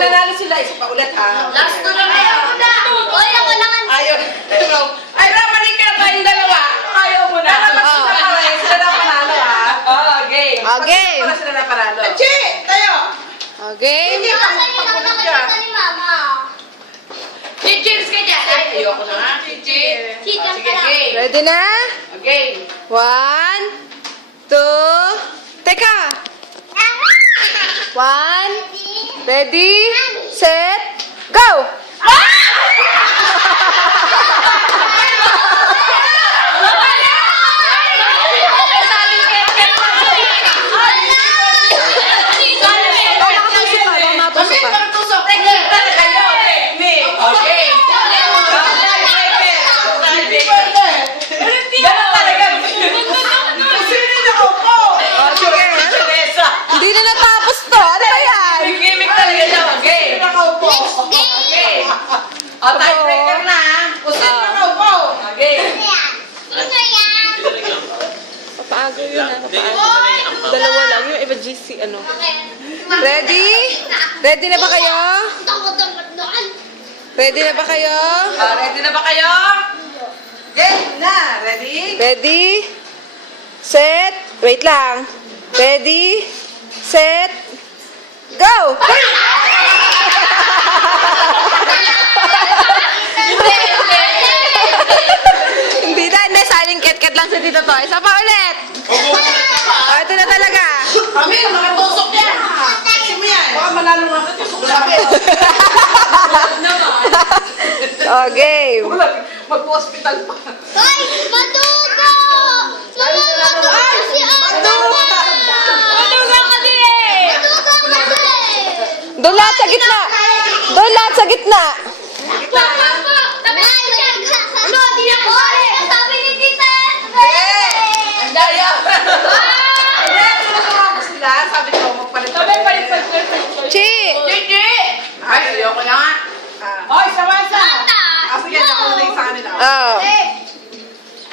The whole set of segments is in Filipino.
nanalo sila, isa pa ulit ha. Last two na ayaw ko na. Oy, ako lang ang... Ayaw. Ay, mali ka na tayong dalawa. Ayaw mo na. Sila na panalo ha. Okay. Okay. Pag sila na panalo. Chi! Tayo! Okay. Hindi pa. Pagpunod ka. ni Mama. Cheers ka dyan. Ay, ayoko na nga. Cheers. Cheers ka Sige, lang. game. Ready na? Okay. 1, 2, teka! 1, ready, set, go! Hindi na natapos to. Ano ba yan? Gimmick talaga siya. Okay. Nakaupo. Okay. O, tiebreaker na. Usin nakaupo. Okay. Papaagaw yun ah. Papaagaw. Dalawa lang. Yung iba GC ano. Ready? Ready na ba kayo? Ready na ba kayo? Ready na ba kayo? Game na. Ready? Ready? Set. Wait lang. Ready? Set. Go! Hindi na. Hindi. Saling ket-ket lang sa dito to. Isa pa ulit. O, ito na talaga. Kami, nakatusok yan. Kasi mo yan. Baka manalo nga sa tusok sabi. O, game. Mag-hospital pa. Hoy, matuto! Matuto si Ate! Matuto kasi eh! Matuto kasi! Doon lahat sa gitna. Doon lahat sa gitna. Papa! Ano, di na ko sabi ni Tita! Ang daya. Hindi, tinatawa ko sila. Sabi ko, magpalit. Chi! Gigi! Ay, ayoko na nga. Hoy, sawasa! Sige, ako na yung sa kanila. Oh.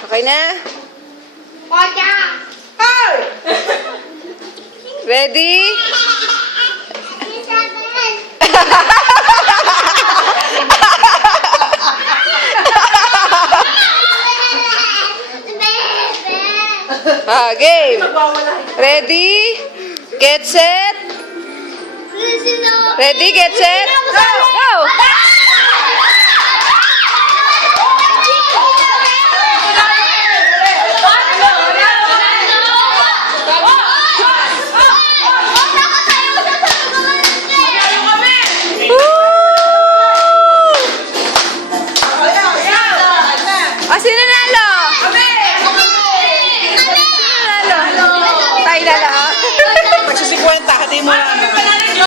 Okay na? Kaya! Hoy! Ready? Game. Ready? Get set. Ready, get set. Go! Go!